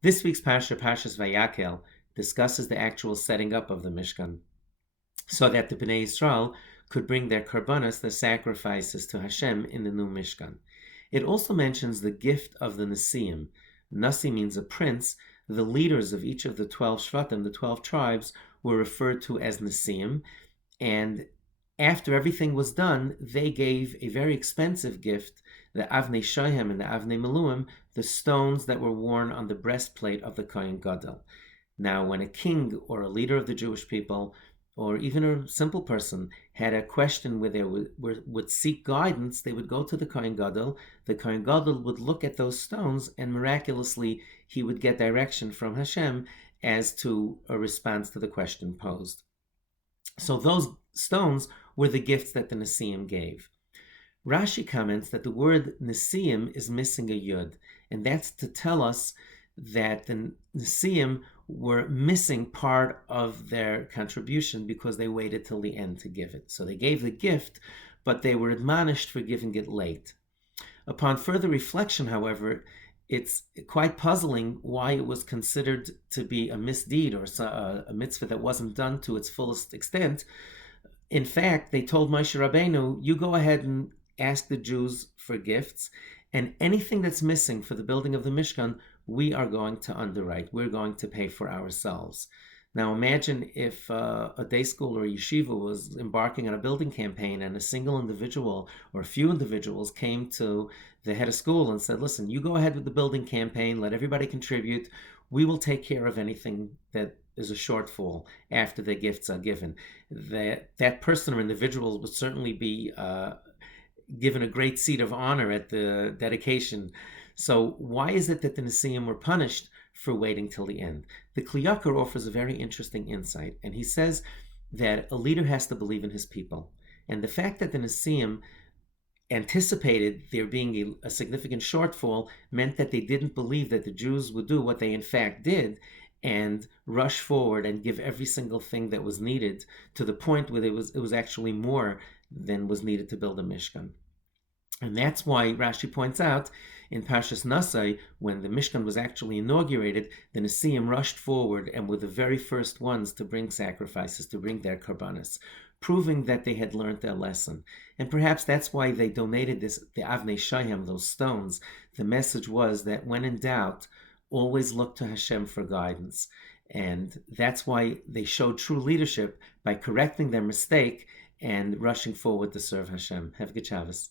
This week's Parsha, Parshas Vayakheil, discusses the actual setting up of the Mishkan, so that the Bnei Yisrael could bring their karbanos, their sacrifices, to Hashem in the new Mishkan. It also mentions the gift of the Nesiim. Nasi means a prince. The leaders of each of the 12 Shvatim, the 12 tribes, were referred to as Nesiim, and after everything was done, they gave a very expensive gift, the Avnei Shohem and the Avnei Meluim, the stones that were worn on the breastplate of the Kohen Gadol. Now, when a king or a leader of the Jewish people, or even a simple person, had a question where they would seek guidance, they would go to the Kohen Gadol. The Kohen Gadol would look at those stones, and miraculously, he would get direction from Hashem as to a response to the question posed. So those stones were the gifts that the Nesiim gave. Rashi comments that the word Nesiim is missing a yud, and that's to tell us that the Nesiim were missing part of their contribution because they waited till the end to give it. So they gave the gift, but they were admonished for giving it late. Upon further reflection, however, it's quite puzzling why it was considered to be a misdeed or a mitzvah that wasn't done to its fullest extent. In fact, they told Moshe Rabbeinu, you go ahead and ask the Jews for gifts, and anything that's missing for the building of the Mishkan, we are going to underwrite. We're going to pay for ourselves. Now imagine if a day school or a yeshiva was embarking on a building campaign and a single individual or a few individuals came to the head of school and said, listen, you go ahead with the building campaign, let everybody contribute. We will take care of anything that is a shortfall after the gifts are given. That person or individual would certainly be given a great seat of honor at the dedication. So why is it that the Nesiim were punished for waiting till the end? The Kli Yakar offers a very interesting insight, and he says that a leader has to believe in his people. And the fact that the Nesiim anticipated there being a significant shortfall meant that they didn't believe that the Jews would do what they in fact did and rush forward and give every single thing that was needed, to the point where it was actually more than was needed to build a Mishkan. And that's why Rashi points out in Parshas Nasai, when the Mishkan was actually inaugurated, the Nesiim rushed forward and were the very first ones to bring sacrifices, to bring their karbanos, proving that they had learned their lesson. And perhaps that's why they donated the Avnei Shohem, those stones. The message was that when in doubt, always look to Hashem for guidance. And that's why they showed true leadership by correcting their mistake and rushing forward to serve Hashem. Have a good Shabbos.